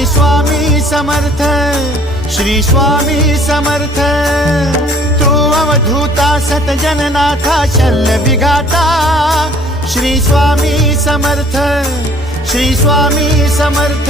Shri Swami Samarth, Shri Swami Samarth. Tu अवधूता सतजननाथा Shalya विघाता, Shri Swami Samarth, Shri Swami Samarth.